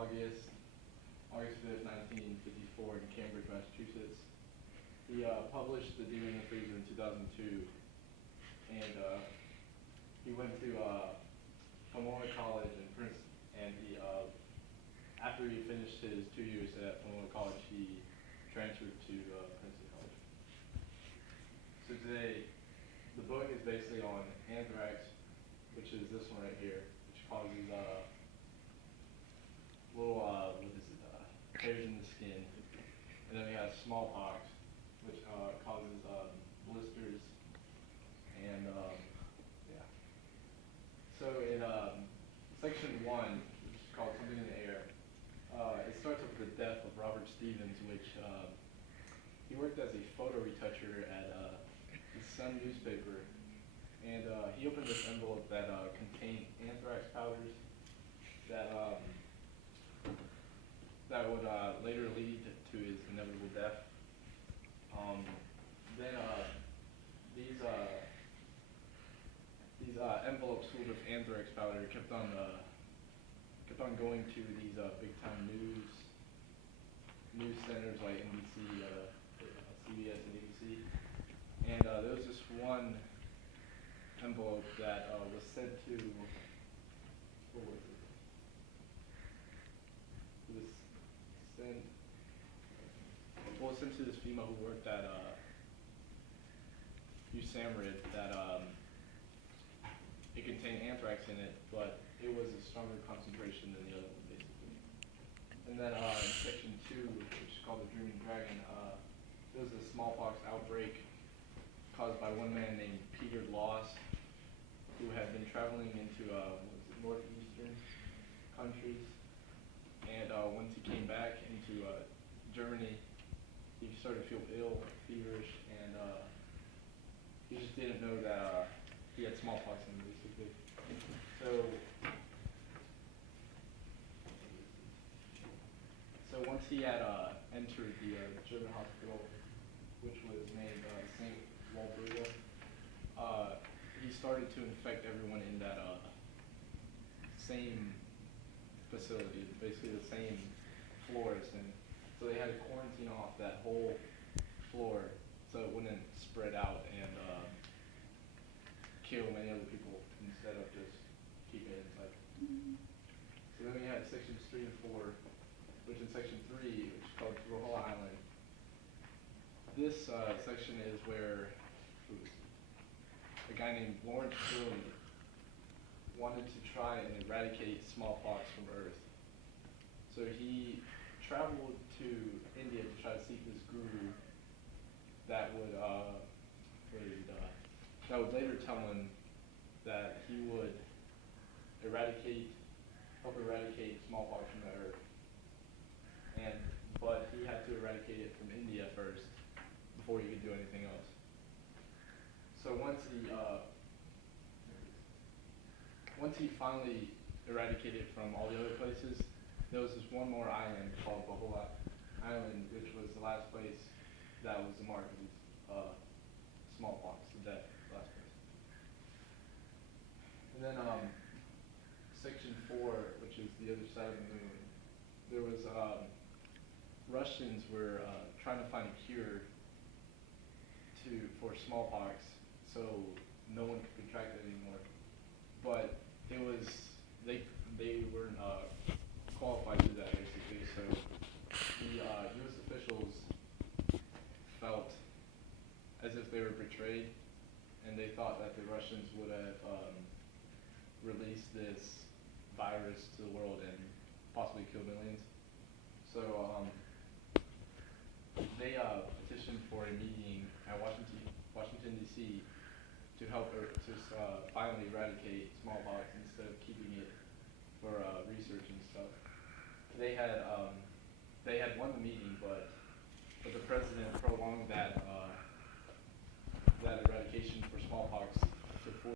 August 5th, 1954 in Cambridge, Massachusetts. He published The Demon in the Freezer in 2002, and he went to Pomona College in Princeton, and after he finished his 2 years at Pomona College, he transferred to Princeton College. So today, the book is basically on anthrax, which is this one right here, which causes little tears in the skin, and then we have smallpox, which causes blisters, and yeah. So in section 1, which is called Something in the Air, it starts with the death of Robert Stevens, which he worked as a photo retoucher at the Sun newspaper, and he opened this envelope that contained anthrax powders that that would later lead to his inevitable death. Then these envelopes filled with anthrax powder kept on going to these big time news centers like NBC, CBS, and ABC. And there was this one envelope that was sent to, what was it? It was sent, well, it was sent to this female who worked at USAMRIID that it contained anthrax in it, but it was a stronger concentration than the other one, basically. And then in section 2, which is called The Dreaming Dragon, there was a smallpox outbreak caused by one man named Peter Loss, who had been traveling into northeastern countries, and once he came back into Germany, he started to feel ill, feverish, and he just didn't know that he had smallpox in him, basically. So once he had entered the German hospital, which was named St. Walburga, he started to infect everyone in that same facility, basically the same floors, and so they had to quarantine off that whole floor so it wouldn't spread out and kill many other people instead of just keeping it inside. So then we had sections 3 and 4, which in section 3, which is called Valhalla Island. This section is where a guy named Lawrence Burley wanted to try and eradicate smallpox from Earth. So he traveled to India to try to seek this guru that would later tell him that he would help eradicate smallpox from the Earth. But he had to eradicate it from India first before he could do anything else. So once he finally eradicated it from all the other places, there was this one more island called Bahula Island, which was the last place that was the mark of smallpox, the death, the last place. And then section 4, which is the other side of the moon, there was Russians were trying to find a cure for smallpox, so no one could contract it anymore. But it was they weren't qualified to do that, basically. So the U.S. officials felt as if they were betrayed, and they thought that the Russians would have released this virus to the world and possibly kill millions. So they petitioned for a meeting at Washington D.C. to finally eradicate smallpox instead of keeping it for research and stuff. They had won the meeting, but the president prolonged that eradication for smallpox